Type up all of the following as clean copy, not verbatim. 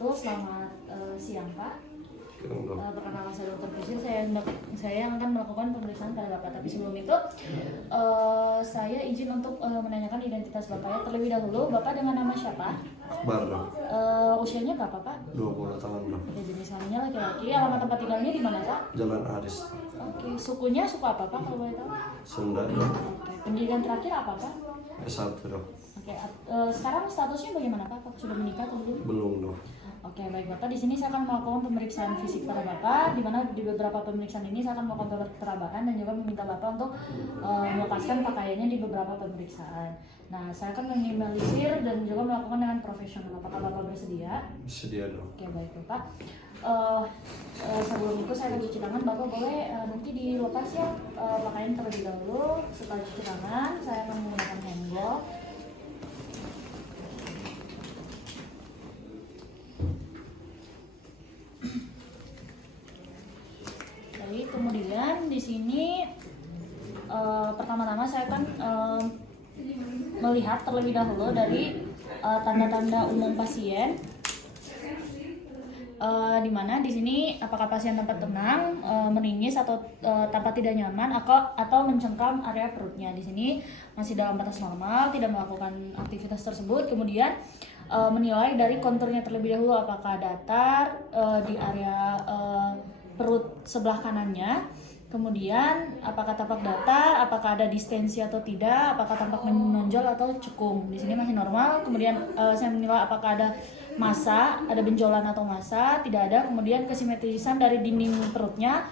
wabarakatuh. Selamat siang Pak. Perkenalkan saya Dr. Pusin. Saya yang akan melakukan pemeriksaan pada Bapak. Tapi sebelum itu saya izin untuk menanyakan identitas Bapak ya. Terlebih dahulu, Bapak dengan nama siapa? Akbar. Usianya berapa Pak? 20 tahun. Oke, jenis kelaminnya laki-laki. Alamat tempat tinggalnya di mana Pak? Jalan Aris. Oke, sukunya suku apa Pak kalau boleh tahu? Sunda. Oke, pendidikan terakhir apa Pak? S1 dong. Oke, sekarang statusnya bagaimana Pak? Apakah sudah menikah atau belum? Belum dong. Oke, baik Bapak. Di sini saya akan melakukan pemeriksaan fisik pada Bapak, di mana di beberapa pemeriksaan ini saya akan melakukan perabaan dan juga meminta Bapak untuk melepaskan pakaiannya di beberapa pemeriksaan. Nah, saya akan meminimalisir dan juga melakukan dengan profesional. Apakah Bapak bersedia? Sedia dong. Oke, baik Bapak. Sebelum itu saya akan cuci tangan. Bapak boleh nanti dilepas ya pakaian terlebih dahulu. Setelah cuci tangan, saya akan menggunakan hand glove. Baik, kemudian di sini pertama-tama saya akan melihat terlebih dahulu dari tanda-tanda umum pasien. Di mana di sini apakah pasien tampak tenang, meningis atau tampak tidak nyaman atau mencengkram area perutnya. Di sini masih dalam batas normal, tidak melakukan aktivitas tersebut. Kemudian menilai dari konturnya terlebih dahulu apakah datar di area perut sebelah kanannya. Kemudian apakah tampak datar, apakah ada distensi atau tidak, apakah tampak menonjol atau cekung. Di sini masih normal. Kemudian saya menilai apakah ada massa, ada benjolan atau massa, tidak ada. Kemudian kesimetrisan dari dinding perutnya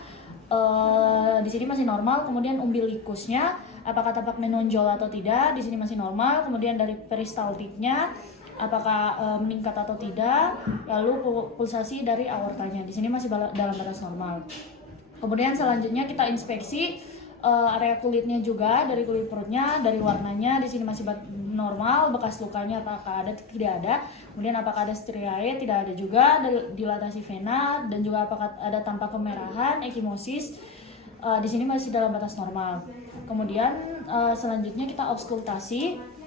di sini masih normal. Kemudian umbilikusnya apakah tampak menonjol atau tidak, di sini masih normal. Kemudian dari peristaltiknya apakah meningkat atau tidak, lalu pulsasi dari aortanya di sini masih dalam batas normal. Kemudian selanjutnya kita inspeksi area kulitnya juga, dari kulit perutnya, dari warnanya di sini masih normal, bekas lukanya apakah ada tidak ada, kemudian apakah ada striae tidak ada juga, dilatasi vena dan juga apakah ada tampak kemerahan, ekimosis di sini masih dalam batas normal. Kemudian selanjutnya kita auskultasi.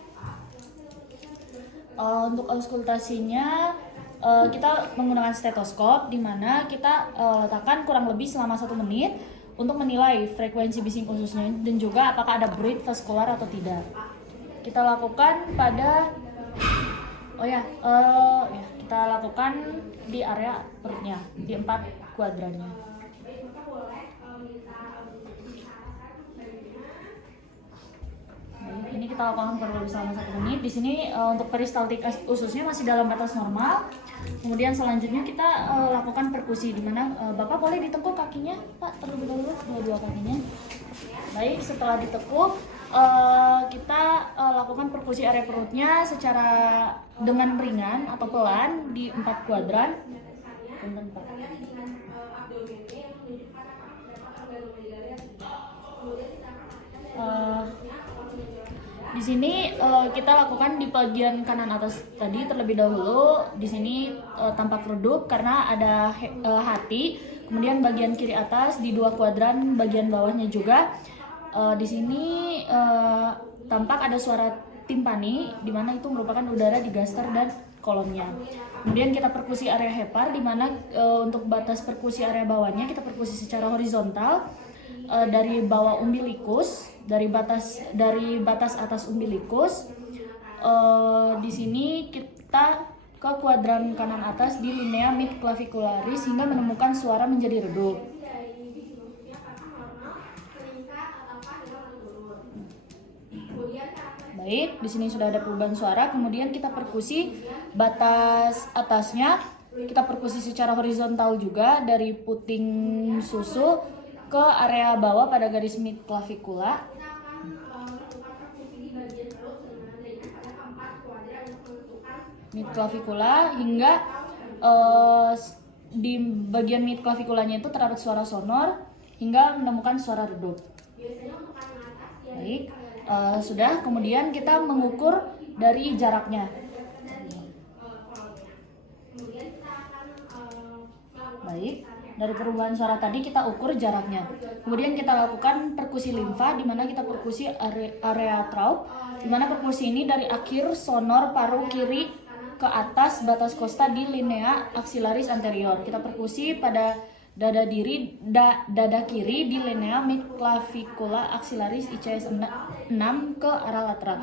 Untuk auskultasinya kita menggunakan stetoskop, di mana kita letakkan kurang lebih selama 1 menit untuk menilai frekuensi bising ususnya dan juga apakah ada breath vascular atau tidak. Kita lakukan pada kita lakukan di area perutnya, di 4 kuadrannya. Ini kita lakukan kurang lebih selama 1 menit. Di sini untuk peristaltik ususnya masih dalam batas normal. Kemudian selanjutnya kita lakukan perkusi, di mana Bapak boleh ditekuk kakinya, Pak, terlebih dahulu dua kakinya. Baik, setelah ditekuk kita lakukan perkusi area perutnya secara dengan ringan atau pelan di 4 kuadran. Di sini kita lakukan di bagian kanan atas tadi terlebih dahulu. Di sini tampak redup karena ada hati. Kemudian bagian kiri atas di 2 kuadran bagian bawahnya juga. Di sini tampak ada suara timpani, di mana itu merupakan udara di gaster dan kolomnya. Kemudian kita perkusi area hepar, di mana untuk batas perkusi area bawahnya kita perkusi secara horizontal dari bawah umbilikus, dari batas atas umbilikus. Di sini kita ke kuadran kanan atas di linea midclavicularis hingga menemukan suara menjadi redup. Baik, di sini sudah ada perubahan suara. Kemudian kita perkusi batas atasnya, kita perkusi secara horizontal juga dari puting susu ke area bawah pada garis midclavicula. Midclavicula hingga di bagian midclaviculanya itu terdapat suara sonor hingga menemukan suara redup. Baik, sudah. Kemudian kita mengukur dari jaraknya. Baik, dari perubahan suara tadi kita ukur jaraknya. Kemudian kita lakukan perkusi limfa, di mana kita perkusi area traup, di mana perkusi ini dari akhir sonor paru kiri ke atas batas kosta di linea axillaris anterior. Kita perkusi pada dada kiri di linea mid clavicula axillaris ICS 6 ke arah lateral.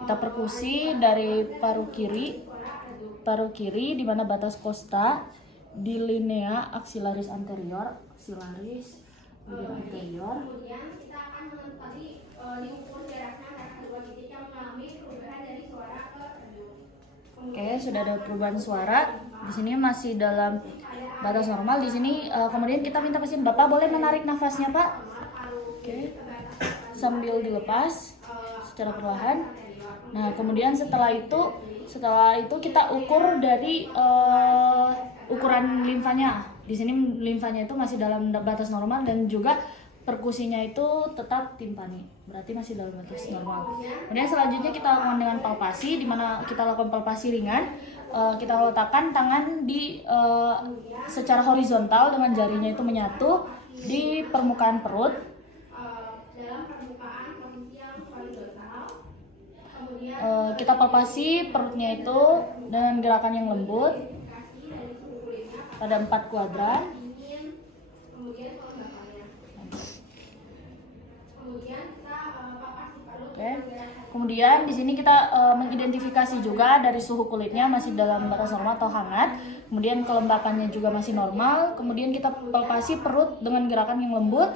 Kita perkusi dari paru kiri di mana batas kosta di linea axillaris anterior, Kemudian kita akan mengetahui diukur jaraknya antara kedua titik yang mengalami perubahan dari suara ke redup. Oke, sudah ada perubahan suara. Di sini masih dalam batas normal. Di sini kemudian kita minta pasien Bapak boleh menarik nafasnya, Pak. Oke. Sambil dilepas secara perlahan. Nah, kemudian setelah itu kita ukur dari ukuran limfanya. Di sini limfanya itu masih dalam batas normal dan juga perkusinya itu tetap timpani, berarti masih dalam batas normal. Kemudian selanjutnya kita lakukan dengan palpasi, di mana kita lakukan palpasi ringan. Kita letakkan tangan di secara horizontal dengan jarinya itu menyatu di permukaan perut. Dalam permukaan posisi yang horizontal. Kemudian Kita palpasi perutnya itu dengan gerakan yang lembut pada 4 kuadran. kemudian kelembapannya. Kemudian kita palpasi perut. Oke. Kemudian di sini kita mengidentifikasi juga dari suhu kulitnya masih dalam batas normal atau hangat. Kemudian kelembapannya juga masih normal. Kemudian kita palpasi perut dengan gerakan yang lembut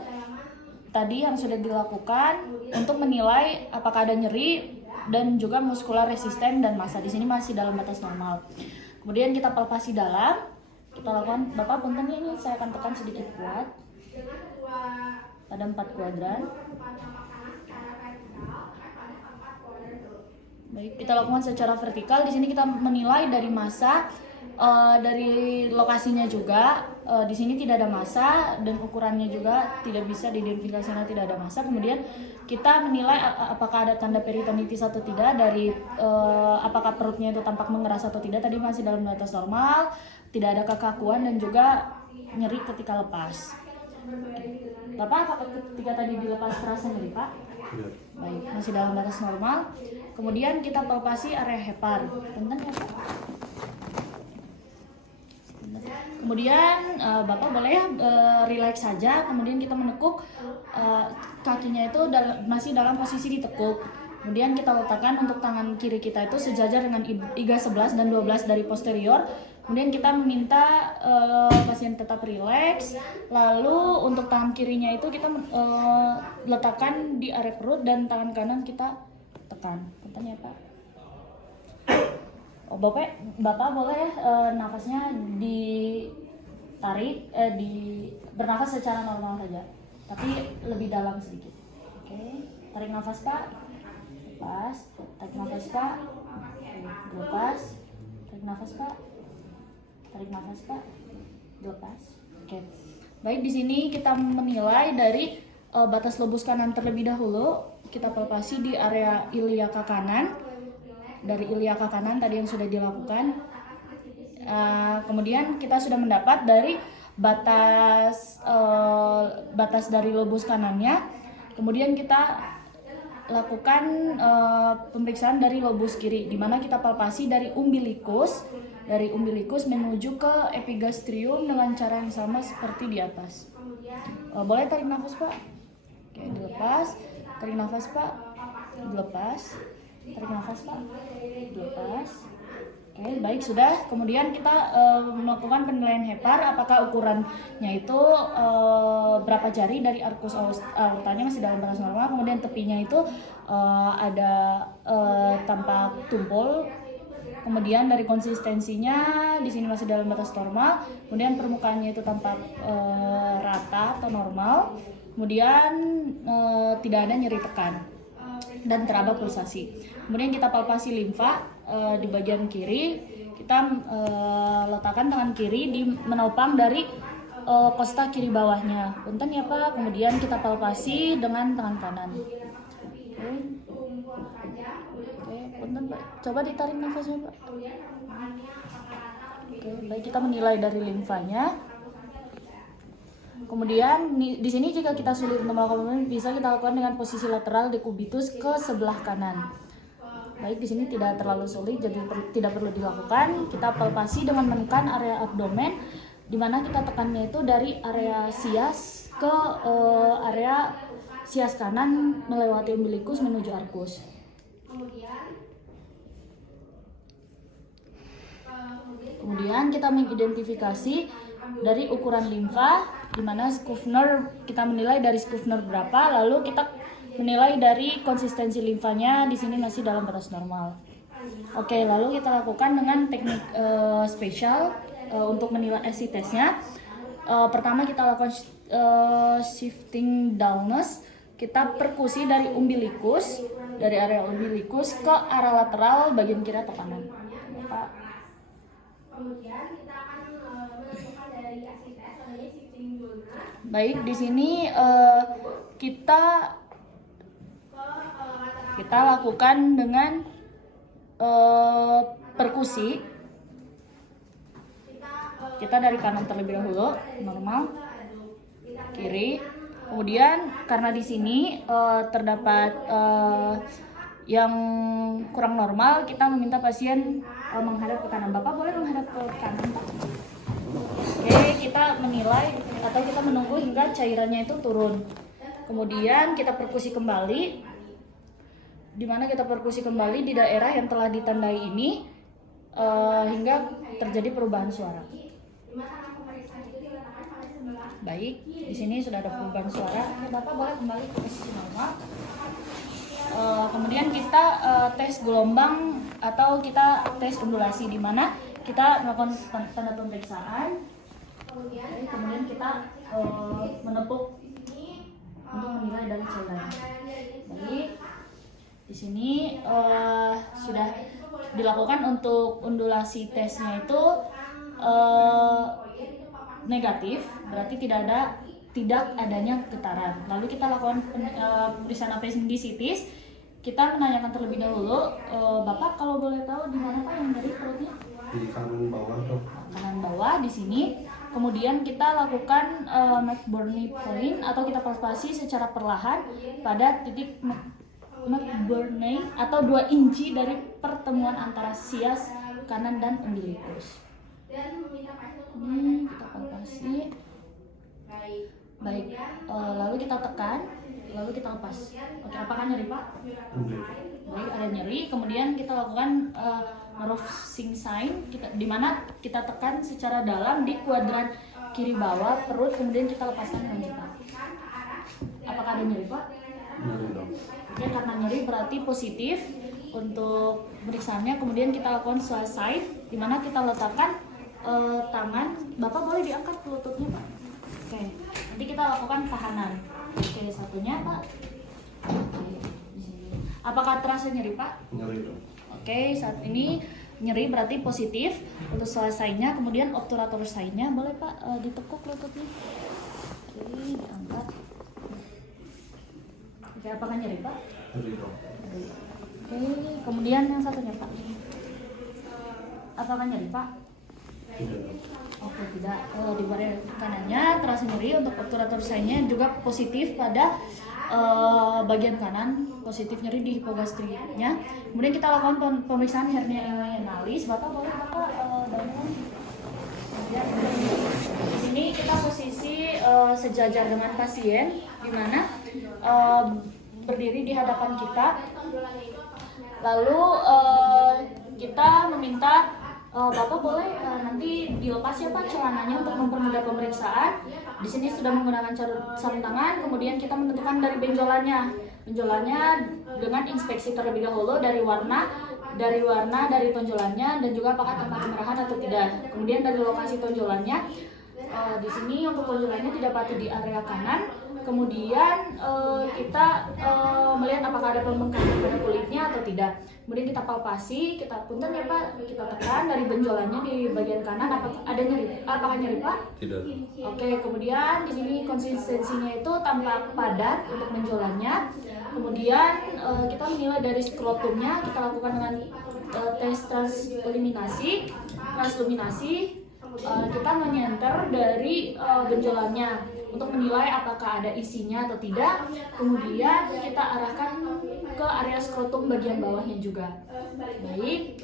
tadi yang sudah dilakukan untuk menilai apakah ada nyeri dan juga muskular resisten dan massa. Di sini masih dalam batas normal. Kemudian kita palpasi dalam. Kita lakukan, Bapak punten ini saya akan tekan sedikit kuat pada 4 kuadran. Baik, kita lakukan secara vertikal. Di sini kita menilai dari massa, dari lokasinya juga. Di sini tidak ada massa dan ukurannya juga tidak bisa diidentifikasi karena tidak ada massa. Kemudian kita menilai apakah ada tanda peritonitis atau tidak, dari apakah perutnya itu tampak mengeras atau tidak. Tadi masih dalam batas normal, tidak ada kekakuan dan juga nyeri ketika lepas. Bapak, apakah ketika tadi dilepas terasa nyeri, Pak? Tidak. Baik, masih dalam batas normal. Kemudian kita palpasi area hepar. Punten ya, Pak. Kemudian Bapak boleh ya relax saja. Kemudian kita menekuk kakinya itu masih dalam posisi ditekuk. Kemudian kita letakkan untuk tangan kiri kita itu sejajar dengan iga 11 dan 12 dari posterior. Kemudian kita meminta pasien tetap rileks. Lalu untuk tangan kirinya itu kita letakkan di area perut dan tangan kanan kita tekan. Punten ya, Pak. Oh, Bapak boleh ya nafasnya ditarik, bernafas secara normal saja, tapi lebih dalam sedikit. Oke, tarik nafas, Pak. Lepas, tarik nafas, Pak. Lepas, tarik nafas, Pak. Tarik nafas, Pak. Lepas. Oke. Baik, di sini kita menilai dari batas lobus kanan terlebih dahulu. Kita palpasi di area iliaka kanan. Dari iliaka kanan tadi yang sudah dilakukan. Kemudian kita sudah mendapat dari batas dari lobus kanannya. Kemudian kita lakukan pemeriksaan dari lobus kiri, di mana kita palpasi dari umbilikus menuju ke epigastrium dengan cara yang sama seperti di atas. Boleh tarik nafas, Pak. Oke, dilepas. Tarik nafas, Pak. Dilepas. Tarik nafas, Pak. Dilepas. Oke, baik, sudah. Kemudian kita melakukan penilaian hepar, apakah ukurannya itu berapa jari dari arkus aortanya masih dalam batas normal. Kemudian tepinya itu ada tampak tumpul. Kemudian dari konsistensinya di sini masih dalam batas normal. Kemudian permukaannya itu tampak rata atau normal. Kemudian tidak ada nyeri tekan dan teraba pulsasi. Kemudian kita palpasi limfa di bagian kiri. Kita letakkan tangan kiri menopang dari kosta kiri bawahnya. Punten ya, Pak. Kemudian kita palpasi dengan tangan kanan. Oke, punten, Pak. Coba ditarik nafasnya, Pak. Oke, baik, kita menilai dari limfanya. Kemudian di sini jika kita sulit untuk melakukan bisa kita lakukan dengan posisi lateral dekubitus ke sebelah kanan. Baik, di sini tidak terlalu sulit, jadi tidak perlu dilakukan. Kita palpasi dengan menekan area abdomen, di mana kita tekannya itu dari area sias ke area sias kanan melewati umbilikus menuju arkus. Kemudian kita mengidentifikasi dari ukuran limfa, di mana Skufner kita menilai dari Skufner berapa, lalu kita menilai dari konsistensi limfanya di sini masih dalam batas normal. Oke, lalu kita lakukan dengan teknik spesial untuk menilai acid testnya. Pertama kita lakukan shifting downers. Kita perkusi dari umbilikus, dari area umbilikus ke arah lateral bagian kiri atau kanan. Kemudian kita akan menentukan dari acid test adanya shifting donor. Baik, di sini kita lakukan dengan perkusi. Kita dari kanan terlebih dahulu, normal, kiri. Kemudian karena di sini terdapat yang kurang normal, kita meminta pasien menghadap ke kanan. Bapak boleh menghadap ke kanan, Pak? Oke, kita menilai atau kita menunggu hingga cairannya itu turun. Kemudian kita perkusi kembali, di mana kita perkusi kembali di daerah yang telah ditandai ini hingga terjadi perubahan suara. Baik, di sini sudah ada perubahan suara. Bapak boleh kembali ke posisi normal. Kemudian kita tes gelombang atau kita tes undulasi, di mana kita melakukan tanda pemeriksaan. Kemudian kita menepuk untuk menilai dari cairan. Baik, di sini sudah dilakukan untuk undulasi tesnya itu negatif, berarti tidak adanya getaran. Lalu kita lakukan pemeriksaan appendicitis. Kita menanyakan terlebih dahulu, Bapak kalau boleh tahu di mana Pak yang dari perutnya? Di kanan bawah, Dok. Kanan bawah di sini. Kemudian kita lakukan McBurney point atau kita palpasi secara perlahan pada titik McBurney atau 2 inci dari pertemuan antara sias kanan dan umbilikus. Ini kita palpasi. Baik, lalu kita tekan, lalu kita lepas. Oke, apakah nyeri, Pak? Baik, ada nyeri. Kemudian kita lakukan Rovsing sign, di mana kita tekan secara dalam di kuadran kiri bawah perut, kemudian kita lepaskan dengan cepat. Apakah ada nyeri, Pak? Nyeri, Dok. Oke, karena nyeri berarti positif untuk pemeriksaannya. Kemudian kita lakukan suicide, di mana kita letakkan tangan. Bapak boleh diangkat lututnya, Pak? Oke, nanti kita lakukan tahanan. Oke, satunya, Pak. Oke, di sini. Apakah terasa nyeri, Pak? Nyeri, Dok. Oke, saat ini nyeri berarti positif. Untuk selesainya, kemudian obturator sign-nya boleh, Pak, ditekuk lututnya. Oke, diangkat. Oke, apakah nyeri, Pak? Nyeri, Dok. Oke, kemudian yang satunya, Pak. Apakah nyeri, Pak? Tidak, Dok. Oke, tidak. Di bagian kanannya terasa nyeri. Untuk obturator sign-nya juga positif pada bagian kanan, positif nyeri di hipogastrinya. Kemudian kita lakukan pemeriksaan hernia inguinalis. Bapak boleh bangun. Di sini kita posisi sejajar dengan pasien, di mana berdiri di hadapan kita. Lalu kita meminta Bapak boleh nanti dilepas ya, Pak, celananya untuk mempermudah pemeriksaan. Di sini sudah menggunakan sarung tangan, kemudian kita menentukan dari benjolannya dengan inspeksi terlebih dahulu dari warna, dari tonjolannya, dan juga apakah tanpa kemerahan atau tidak. Kemudian dari lokasi tonjolannya, di sini untuk tonjolannya didapati di area kanan. Kemudian kita melihat apakah ada pembengkakan pada kulitnya atau tidak. Kemudian kita palpasi, kita punten ya, Pak, kita tekan dari benjolannya di bagian kanan. Apakah nyeri, Pak? Tidak. Oke, kemudian di sini konsistensinya itu tampak padat untuk benjolannya. Kemudian kita menilai dari skrotumnya, kita lakukan dengan tes transluminasi. Kita menyenter dari benjolannya untuk menilai apakah ada isinya atau tidak. Kemudian kita arahkan ke area skrotum bagian bawahnya juga. Baik,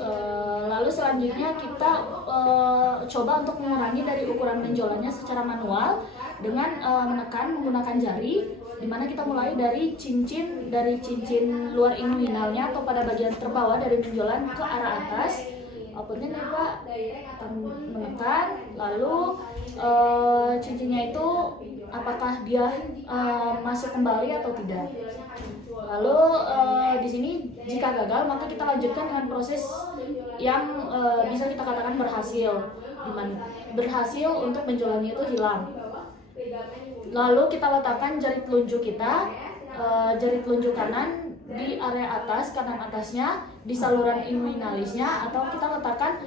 lalu selanjutnya kita coba untuk mengurangi dari ukuran benjolannya secara manual dengan menekan menggunakan jari, dimana kita mulai dari cincin luar inguinalnya atau pada bagian terbawah dari benjolan ke arah atas. Outputnya nih Pak, kita menekan, lalu cincinnya itu apakah dia masuk kembali atau tidak. Lalu di sini jika gagal maka kita lanjutkan dengan proses yang bisa kita katakan berhasil, dimana berhasil untuk benjolannya itu hilang. Lalu kita letakkan jari telunjuk kita, jari telunjuk kanan di area atas, kanan atasnya di saluran inguinalisnya, atau kita letakkan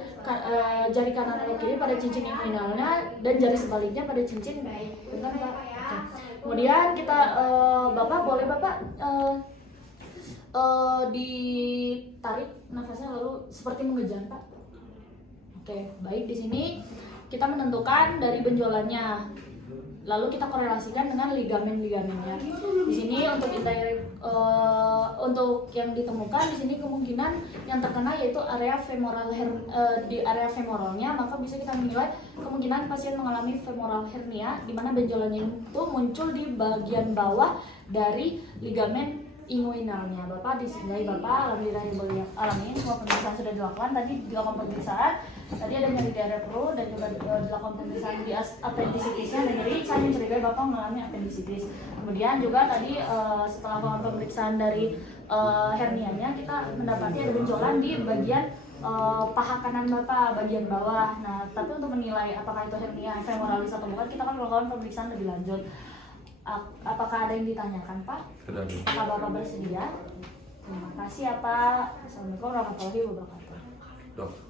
jari kanan atau kiri pada cincin inguinalnya dan jari sebaliknya pada cincin. Bentar Pak. Oke. Kemudian kita Bapak boleh Bapak ditarik nafasnya lalu seperti mengejar Pak. Oke, baik, di sini kita menentukan dari benjolannya. Lalu kita korelasikan dengan ligamen-ligamennya. Di sini untuk untuk yang ditemukan di sini kemungkinan yang terkena yaitu area femoral di area femoralnya, maka bisa kita menilai kemungkinan pasien mengalami femoral hernia di mana benjolannya itu muncul di bagian bawah dari ligamen inguinalnya. Bapak di sini Bapak alhamdulillah yang boleh alami semua pemeriksaan sudah dilakukan. Tadi dilakukan pemeriksaan, tadi ada nyeri di area perut dan juga dilakukan pemeriksaan di appendicitisnya ada nyeri. Saya mencurigai Bapak mengalami appendicitis. Kemudian juga tadi setelah melakukan pemeriksaan dari hernianya, kita mendapati ada benjolan di bagian paha kanan Bapak, bagian bawah. Nah, tapi untuk menilai apakah itu hernia femoralis atau bukan, kita akan melakukan pemeriksaan lebih lanjut. Apakah ada yang ditanyakan Pak? Sudah. Apakah Bapak bersedia? Terima kasih ya Pak. Assalamualaikum warahmatullahi wabarakatuh. Dok.